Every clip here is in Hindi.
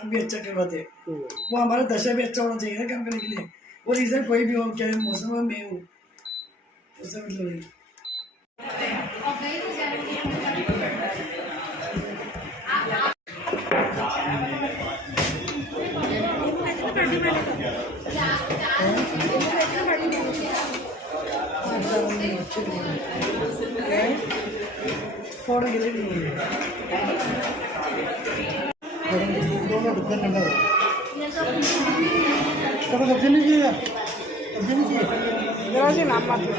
काम भी अच्छा करवाते हैं। वो हमारा दशा भी अच्छा होना चाहिए ना काम करने के लिए। वो रीज़न कोई भी हो, चाहे मौसम में मैं हूँ, उससे मतलब नहीं। फोड़ गिले नहीं सब्जी नहीं चाहिए, सब्जी नहीं चाहिए जरा सी नाम मात्र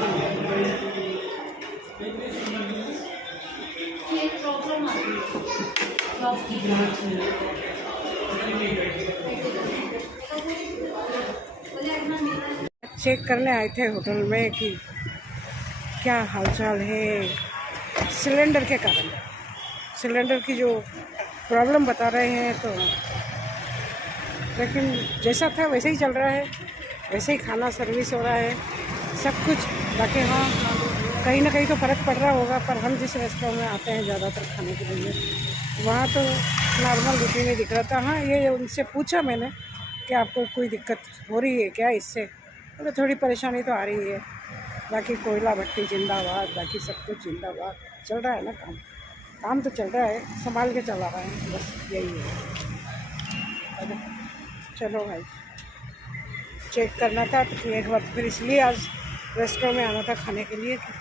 चेक करने आए थे होटल में कि क्या हालचाल है सिलेंडर के कारण। सिलेंडर की जो प्रॉब्लम बता रहे हैं, तो लेकिन जैसा था वैसे ही चल रहा है, वैसे ही खाना सर्विस हो रहा है सब कुछ। बाकी हाँ, कहीं ना कहीं तो फ़र्क पड़ रहा होगा, पर हम जिस रेस्टोरेंट में आते हैं ज़्यादातर खाने के लिए, वहाँ तो नॉर्मल रूटीन ही दिख रहा था। हाँ, ये उनसे पूछा मैंने कि आपको कोई दिक्कत हो रही है क्या इससे, तो थोड़ी परेशानी तो आ रही है। बाकी कोयला भट्टी जिंदाबाद, बाकी सब कुछ जिंदाबाद, चल रहा है ना काम। काम तो चल रहा है, संभाल के चला रहा है, बस यही है। चलो भाई, चेक करना था तो एक बार फिर इसलिए आज रेस्टोरेंट में आना था खाने के लिए कि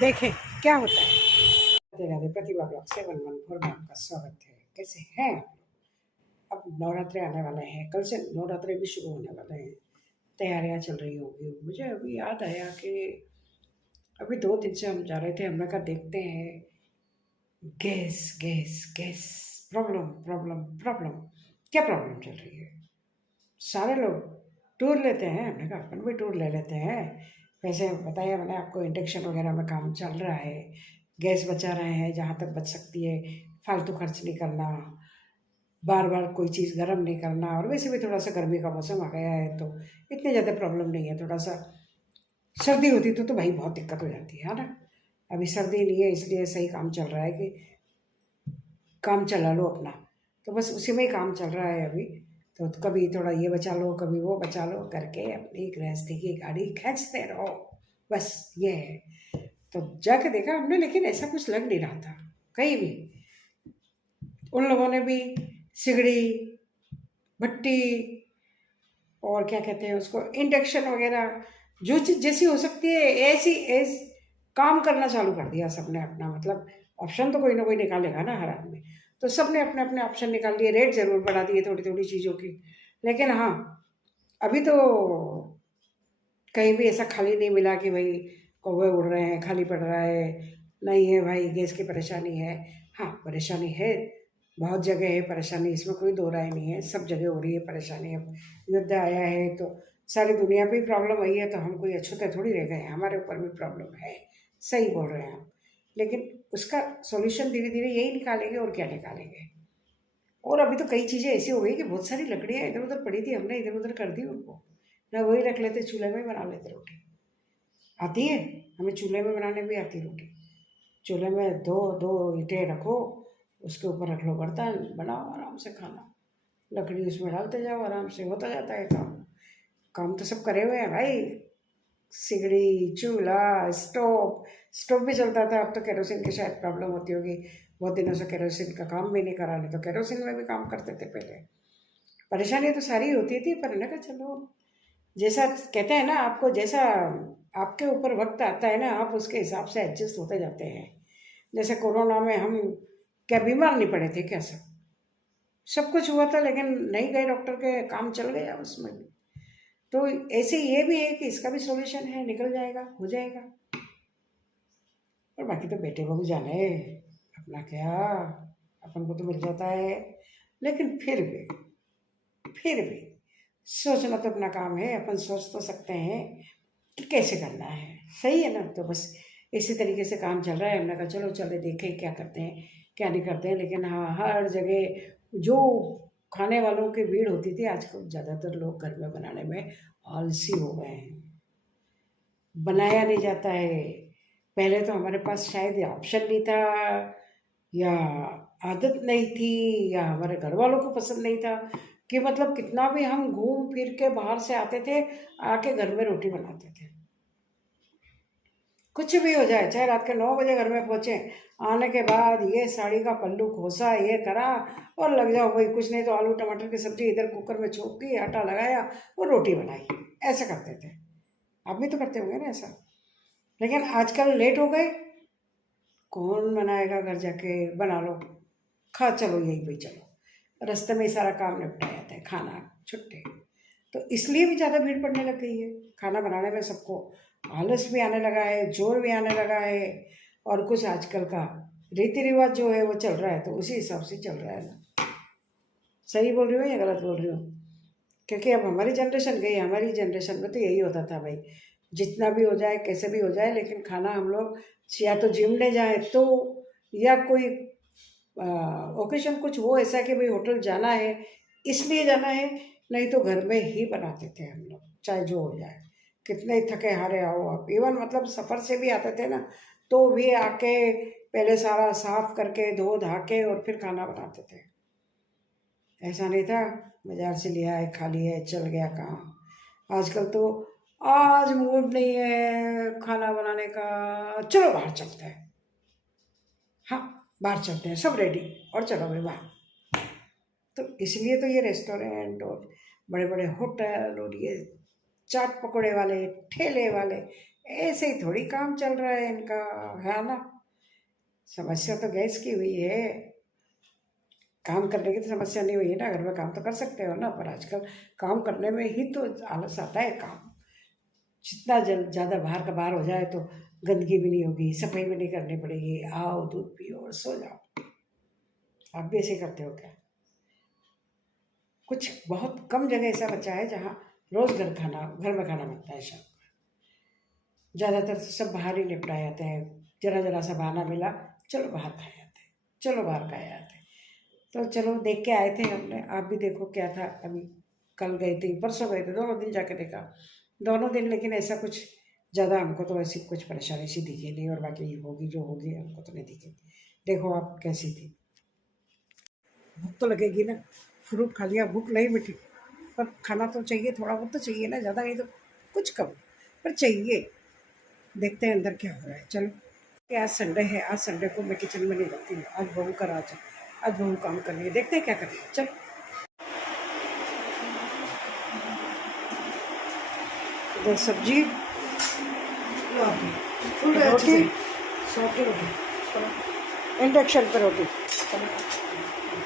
देखें क्या होता है। राधे राधे, प्रतिभा ब्लॉग 714 में आपका स्वागत है। कैसे हैं आप? अब नवरात्रि आने वाले हैं, कल से नवरात्रि भी शुरू होने वाले हैं, तैयारियां चल रही होगी। मुझे अभी याद आया कि अभी 2 दिन से हम जा रहे थे, हमने कहा देखते हैं gas gas gas problem problem problem, क्या प्रॉब्लम चल रही है। सारे लोग टूर लेते हैं, हमने कहा अपन भी टूर ले लेते हैं। वैसे बताया मैंने आपको, इंडक्शन वगैरह में काम चल रहा है, गैस बचा रहे हैं जहाँ तक बच सकती है, फालतू खर्च नहीं करना, बार बार कोई चीज़ गर्म नहीं करना। और वैसे भी थोड़ा सा गर्मी का मौसम आ गया है तो इतनी ज़्यादा प्रॉब्लम नहीं है। थोड़ा सा सर्दी होती तो भाई बहुत दिक्कत हो जाती है ना। अभी सर्दी नहीं है, इसलिए सही काम चल रहा है कि काम चला लो अपना, तो बस उसी में ही काम चल रहा है अभी। तो कभी थोड़ा ये बचा लो, कभी वो बचा लो करके अपनी गृहस्थी की गाड़ी खींचते रहो, बस ये है। तो जाके देखा हमने, लेकिन ऐसा कुछ लग नहीं रहा था कहीं भी। उन लोगों ने भी सिगड़ी भट्टी और क्या कहते हैं उसको, इंडक्शन वगैरह, जो चीज़ जैसी हो सकती है ऐसी काम करना चालू कर दिया सबने अपना। मतलब ऑप्शन तो कोई ना कोई निकालेगा ना हर आदमी, तो सबने अपने अपने ऑप्शन निकाल लिए। रेट ज़रूर बढ़ा दिए थोड़ी थोड़ी चीज़ों की, लेकिन हाँ अभी तो कहीं भी ऐसा खाली नहीं मिला कि भाई कौवे उड़ रहे हैं, खाली पड़ रहा है। नहीं है भाई, गैस की परेशानी है। हाँ परेशानी है, बहुत जगह है परेशानी, इसमें कोई दो राय नहीं है, सब जगह हो रही है परेशानी। अब युद्ध आया है तो सारी दुनिया पे ही प्रॉब्लम आई है, तो हम कोई अछूते थोड़ी रह गए हैं, हमारे ऊपर भी प्रॉब्लम है। सही बोल रहे हैं आप, लेकिन उसका सॉल्यूशन धीरे धीरे यही निकालेंगे, और क्या निकालेंगे। और अभी तो कई चीज़ें ऐसी हो गई कि बहुत सारी लकड़ियाँ इधर उधर पड़ी थी, हमने इधर उधर कर दी उनको, ना वही रख लेते, चूल्हे में बना लेते रोटी। आती है हमें, चूल्हे में बनाने भी आती रोटी। चूल्हे में दो दो ईंटें रखो, उसके ऊपर रख लो बर्तन, बनाओ आराम से खाना, लकड़ी उसमें डालते जाओ, आराम से होता जाता है काम। काम तो सब करे हुए हैं भाई, सिगड़ी, चूल्हा, स्टोव। स्टोव भी चलता था, अब तो केरोसिन की शायद प्रॉब्लम होती होगी, बहुत दिनों से केरोसिन का काम भी नहीं करा, नहीं तो केरोसिन में भी काम करते थे पहले। परेशानी तो सारी होती थी, पर मैंने कहा चलो, जैसा कहते हैं ना, आपको जैसा आपके ऊपर वक्त आता है ना, आप उसके हिसाब से एडजस्ट होते जाते हैं। जैसे कोरोना में हम क्या बीमार नहीं पड़े थे क्या? सब कुछ हुआ था, लेकिन नहीं गए डॉक्टर के, काम चल गया उसमें भी। तो ऐसे ये भी है कि इसका भी सॉल्यूशन है, निकल जाएगा, हो जाएगा। और बाकी तो बेटे बहू जाने, अपना क्या, अपन को तो मिल जाता है। लेकिन फिर भी सोचना तो अपना काम है, अपन सोच तो सकते हैं कि कैसे करना है, सही है ना। तो बस इसी तरीके से काम चल रहा है। हमने कहा चलो चले देखें क्या करते हैं क्या नहीं करते हैं। लेकिन हाँ, हर जगह जो खाने वालों की भीड़ होती थी, आजकल ज़्यादातर लोग घर में बनाने में आलसी हो गए हैं, बनाया नहीं जाता है। पहले तो हमारे पास शायद ऑप्शन नहीं था, या आदत नहीं थी या हमारे घर वालों को पसंद नहीं था कि मतलब कितना भी हम घूम फिर के बाहर से आते थे, आके घर में रोटी बनाते थे। कुछ भी हो जाए, चाहे रात के 9 बजे घर में पहुँचे, आने के बाद ये साड़ी का पल्लू खोसा, ये करा और लग जाओ भाई। कुछ नहीं तो आलू टमाटर की सब्जी इधर कुकर में छोंक की, आटा लगाया और रोटी बनाई, ऐसा करते थे। आप भी तो करते होंगे ना ऐसा। लेकिन आजकल लेट हो गए, कौन बनाएगा, घर जाके बना लो, खा चलो यहीं पे चलो, रास्ते में ही सारा काम निपटा जाता है, खाना छुट्टे। तो इसलिए भी ज़्यादा भीड़ पड़ने लग गई है खाना बनाने में। सबको आलस भी आने लगा है, जोर भी आने लगा है, और कुछ आजकल का रीति रिवाज जो है वो चल रहा है, तो उसी हिसाब से चल रहा है ना। सही बोल रही हूँ या गलत बोल रही हूँ? क्योंकि अब हमारी जनरेशन गई, हमारी जनरेशन में तो यही होता था भाई, जितना भी हो जाए कैसे भी हो जाए, लेकिन खाना हम लोग या तो जिम ले जाए तो, या कोई ओकेजन कुछ हो ऐसा कि भाई होटल जाना है इसलिए जाना है, नहीं तो घर में ही बनाते थे हम लोग, चाहे जो हो जाए। कितने थके हारे आओ आप, इवन मतलब सफ़र से भी आते थे ना, तो भी आके पहले सारा साफ करके धो धा के और फिर खाना बनाते थे। ऐसा नहीं था बाजार से लिया है खा लिया है चल गया काम। आजकल तो आज मूड नहीं है खाना बनाने का, चलो बाहर चलते हैं, हाँ बाहर चलते हैं, सब रेडी और चलो भाई बाहर। तो इसलिए तो ये रेस्टोरेंट और बड़े बड़े होटल और ये चाट पकौड़े वाले ठेले वाले, ऐसे ही थोड़ी काम चल रहा है इनका, है ना। समस्या तो गैस की हुई है, काम करने की तो समस्या नहीं हुई है ना, घर में काम तो कर सकते हो ना, पर आजकल काम करने में ही तो आलस आता है। काम जितना ज़्यादा बाहर का बाहर हो जाए तो गंदगी भी नहीं होगी, सफाई भी नहीं करनी पड़ेगी, आओ दूध पियो और सो जाओ। आप भी ऐसे करते हो क्या? कुछ बहुत कम जगह ऐसा बचा है जहाँ रोज़ घर में खाना बनता है शाम को। ज़्यादातर सब बाहर ही निपटा जाते हैं, जरा सा बहाना मिला चलो बाहर खाए आते हैं, चलो बाहर खाए आते हैं। तो चलो देख के आए थे हमने, आप भी देखो क्या था। अभी कल गए थे, परसों गए थे, दोनों दिन जाके देखा, दोनों दिन। लेकिन ऐसा कुछ ज़्यादा हमको तो ऐसी कुछ परेशानी सी दिखी नहीं, और बाकी होगी जो होगी हमको तो नहीं दिखी। देखो आप कैसी थी। भूख तो लगेगी ना, फ्रूट खा लिया, भूख नहीं मिटी, पर खाना तो चाहिए, थोड़ा बहुत तो चाहिए ना, ज़्यादा नहीं तो कुछ कम, पर चाहिए। देखते हैं अंदर क्या हो रहा है। चलो कि आज संडे है, आज संडे को मैं किचन में नहीं जाती हूँ, आज बहू का राज है, आज बहू काम कर रही है, देखते हैं क्या कर रही है। चलो इधर सब्जी, रोटी, इंडक्शन पर रोटी,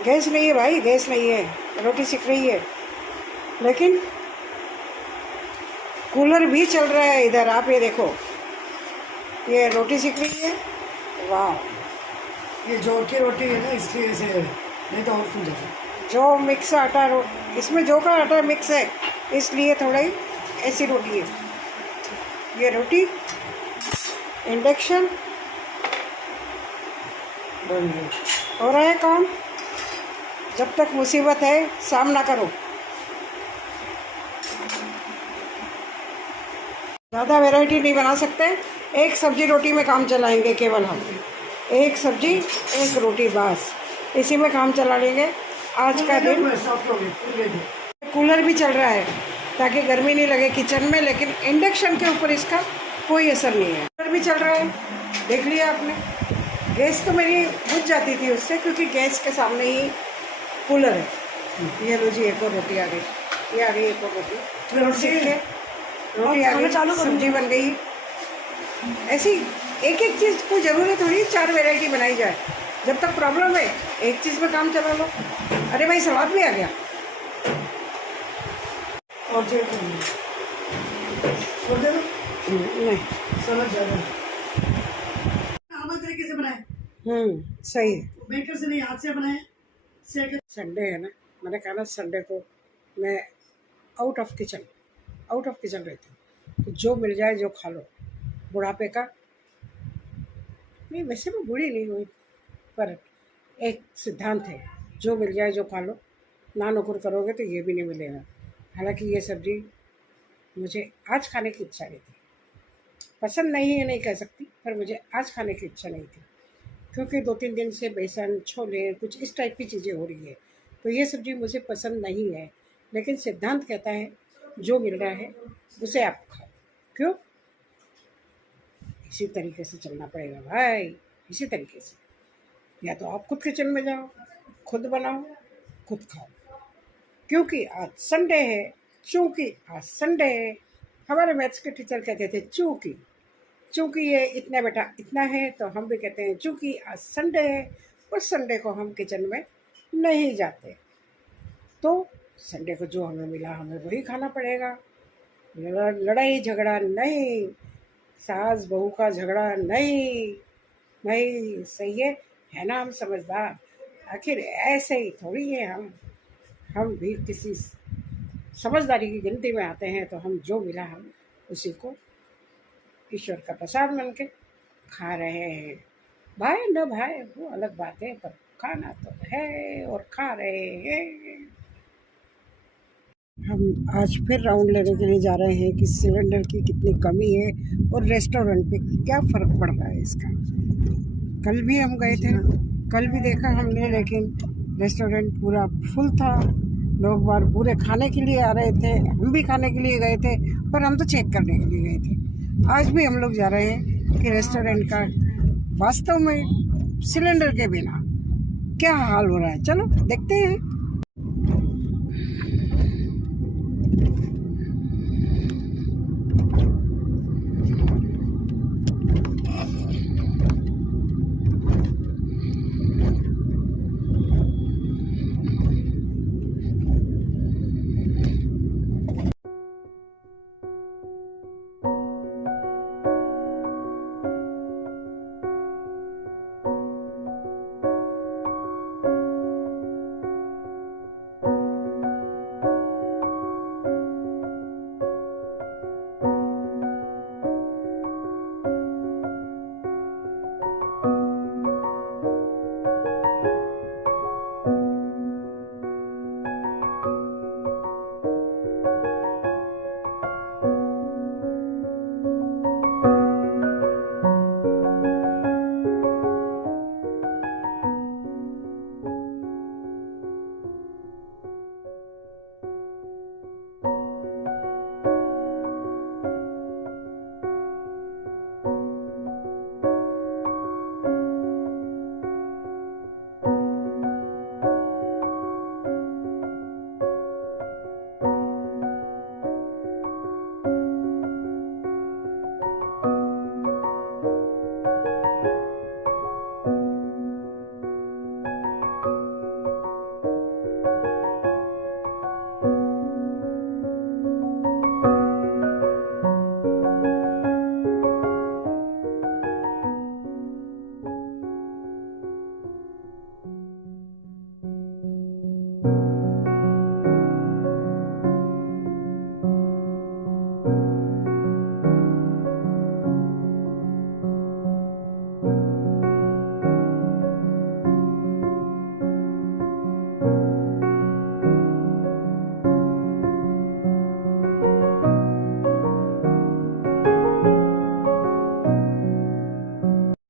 गैस नहीं है भाई, गैस नहीं है, रोटी सिक रही है। लेकिन कूलर भी चल रहा है इधर, आप ये देखो, ये रोटी सिक रही है। वाह, ये जौ की रोटी है ना, इसलिए ऐसे, नहीं तो और फूल जाता। जो मिक्स आटा इसमें जौ का आटा मिक्स है, इसलिए थोड़ा ही ऐसी रोटी है। ये रोटी इंडक्शन बन गई, हो रहा है काम। जब तक मुसीबत है सामना करो। ज़्यादा वैरायटी नहीं बना सकते, एक सब्जी रोटी में काम चलाएंगे केवल हम, एक सब्जी एक रोटी बस, इसी में काम चला लेंगे आज का दिन। कूलर भी चल रहा है ताकि गर्मी नहीं लगे किचन में, लेकिन इंडक्शन के ऊपर इसका कोई असर नहीं है। कूलर भी चल रहा है, देख लिया आपने। गैस तो मेरी बुझ जाती थी उससे, क्योंकि गैस के सामने ही कूलर है। ये लो जी, एक और रोटी आ गई, ये आ गई एक और रोटी, रोटी आ गई, सब्जी बन गई। ऐसी एक एक चीज़ को ज़रूरी थोड़ी 4 वैरायटी बनाई जाए। जब तक प्रॉब्लम है एक चीज़ में काम चला लो। अरे भाई सलाद भी आ गया, और जो नहीं सलाद ज़्यादा तरीके से बनाए, सही है। मेकर से नहीं, हाथ से बनाए। संडे है ना, मैंने कहा ना संडे को मैं आउट ऑफ किचन रहती हूँ, तो जो मिल जाए जो खा लो। बुढ़ापे का नहीं, वैसे मैं बूढ़ी नहीं हुई, पर एक सिद्धांत है, जो मिल जाए जो खा लो। ना नुकुर करोगे तो ये भी नहीं मिलेगा। हालांकि ये सब्ज़ी मुझे आज खाने की इच्छा नहीं थी, पसंद नहीं है नहीं कह सकती, पर मुझे आज खाने की इच्छा नहीं थी। क्योंकि 2-3 दिन से बेसन, छोले कुछ इस टाइप की चीज़ें हो रही है, तो ये सब्ज़ी मुझे पसंद नहीं है। लेकिन सिद्धांत कहता है जो मिल रहा है उसे आप खाओ। क्यों? इसी तरीके से चलना पड़ेगा भाई, इसी तरीके से। या तो आप खुद किचन में जाओ, खुद बनाओ, खुद खाओ। क्योंकि आज संडे है, चूँकि आज संडे है, हमारे मैथ्स के टीचर कहते थे चूँकि। चूँकि ये इतना बेटा इतना है, तो हम भी कहते हैं चूँकि आज संडे है और संडे को हम किचन में नहीं जाते। तो संडे को जो हमें मिला हमें वही खाना पड़ेगा। लड़ाई झगड़ा नहीं, सास बहू का झगड़ा नहीं। नहीं, सही है ना? हम समझदार। आखिर ऐसे ही थोड़ी है हम भी किसी समझदारी की गिनती में आते हैं, तो हम जो मिला हम उसी को ईश्वर का प्रसाद मान के खा रहे हैं। भाई न भाई वो अलग बात है, पर खाना तो है और खा रहे हैं। हम आज फिर राउंड लेने के लिए जा रहे हैं कि सिलेंडर की कितनी कमी है और रेस्टोरेंट पे क्या फ़र्क पड़ रहा है इसका। कल भी हम गए थे, कल भी देखा हमने, लेकिन रेस्टोरेंट पूरा फुल था। लोग बाहर पूरे खाने के लिए आ रहे थे, हम भी खाने के लिए गए थे, पर हम तो चेक करने के लिए गए थे। आज भी हम लोग जा रहे हैं कि रेस्टोरेंट का वास्तव में सिलेंडर के बिना क्या हाल हो रहा है। चलो देखते हैं।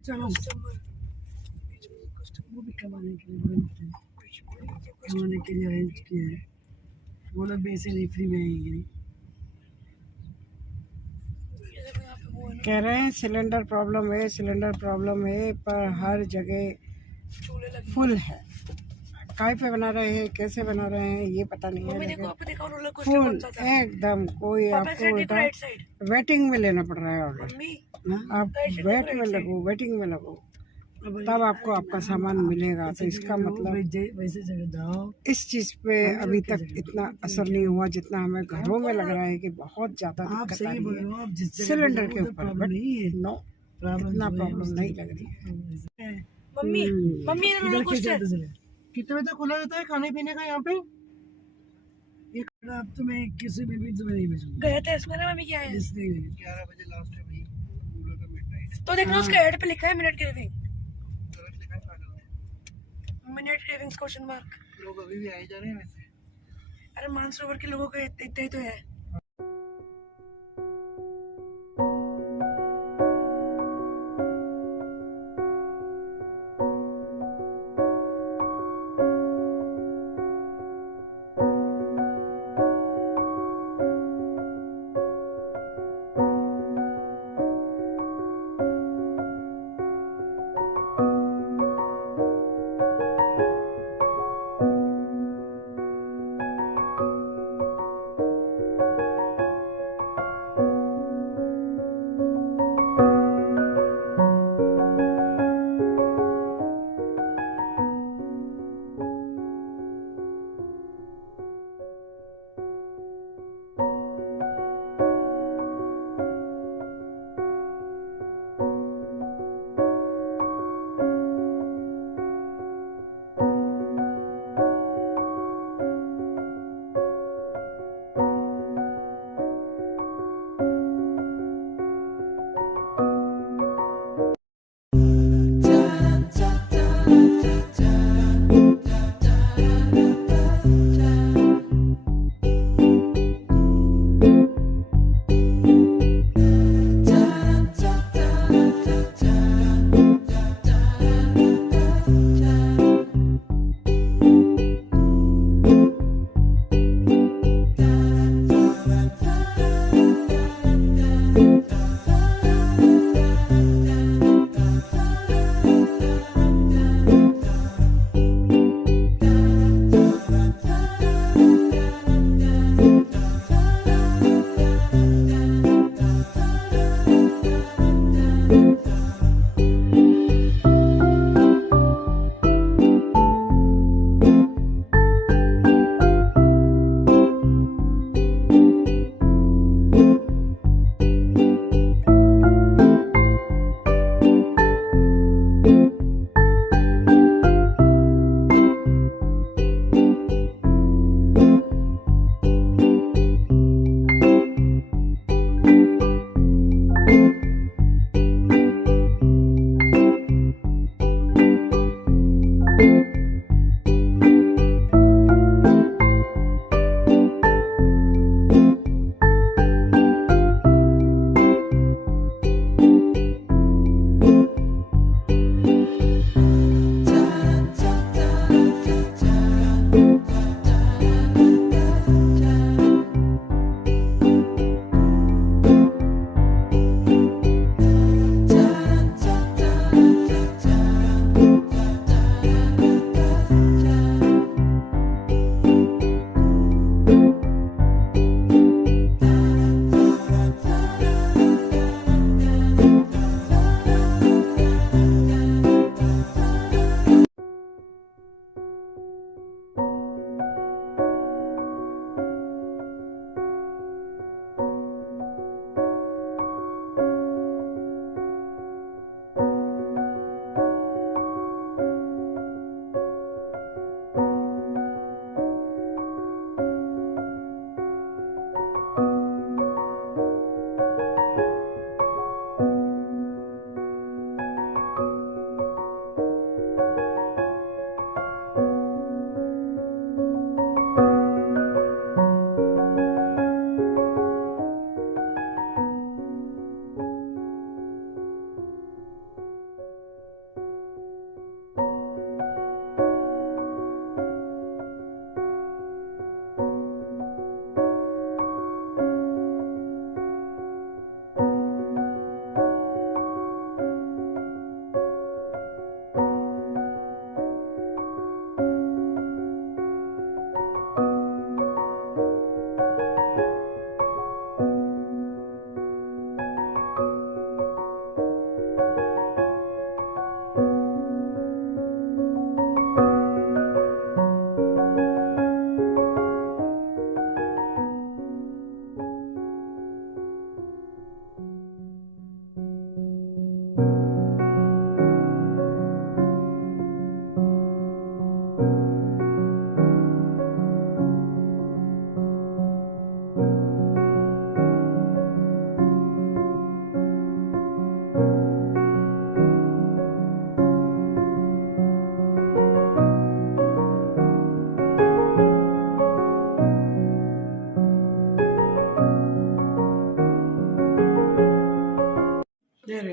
चलो वो भी कमाने के लिए अरेंज किए हैं। वो लोग भी ऐसे नहीं फ्री में आएंगे। कह रहे हैं सिलेंडर प्रॉब्लम है, पर हर जगह फुल है। काय पे बना रहे हैं, कैसे बना रहे हैं ये पता नहीं है, लेकिन फुल एकदम। कोई आपको उल्टा वेटिंग में लेना पड़ रहा है ऑर्डर। आप वेटिंग में लगो तब आपको आपका सामान मिलेगा। तो इसका मतलब इस चीज़ पे अभी तक इतना असर नहीं हुआ जितना हमें घरों में लग रहा है कि बहुत ज़्यादा दिक्कत आ रही है सिलेंडर के ऊपर। बट नो, इतना प्रॉब्लम नहीं लग रही है। मम्मी कितने बजे तक खुला रहता है खाने पीने का यहाँ पे? अब तो मैं किसी भी नहीं भेजूंगा। गया था इसमें ना मम्मी क्या है? 11 बजे लास्ट है भाई, तो देखना उसका ऐड पे लिखा है minute craving, minute cravings question mark. लोग अभी भी आए जा रहे हैं वैसे। अरे मानसरोवर के लोगों का इतना ही तो है।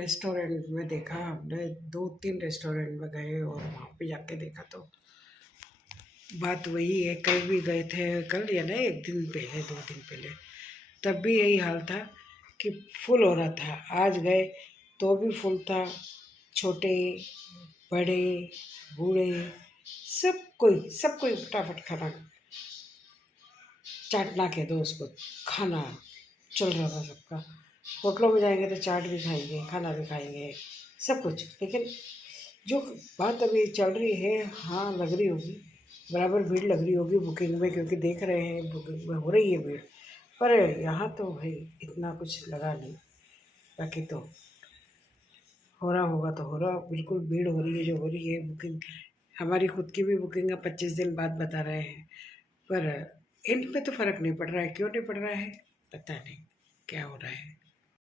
रेस्टोरेंट में देखा हमने, 2-3 रेस्टोरेंट में गए और वहाँ पे जाके देखा तो बात वही है। कल भी गए थे, कल या ना 1 दिन पहले 2 दिन पहले, तब भी यही हाल था कि फुल हो रहा था। आज गए तो भी फुल था, छोटे बड़े बूढ़े सब कोई फटाफट खाना चाटना कह दो उसको, खाना चल रहा था सबका। होटलों में जाएंगे तो चाट भी खाएंगे, खाना भी खाएंगे, सब कुछ। लेकिन जो बात अभी चल रही है, हाँ लग रही होगी, बराबर भीड़ लग रही होगी बुकिंग में, क्योंकि देख रहे हैं बुकिंग में हो रही है भीड़। पर यहाँ तो भाई इतना कुछ लगा नहीं, बाकी तो हो रहा होगा तो हो रहा, बिल्कुल भीड़ हो रही है जो हो रही है। बुकिंग हमारी खुद की भी बुकिंग का 25 दिन बाद बता रहे हैं, पर इन पे तो फ़र्क नहीं पड़ रहा है। क्यों नहीं पड़ रहा है पता नहीं, क्या हो रहा है।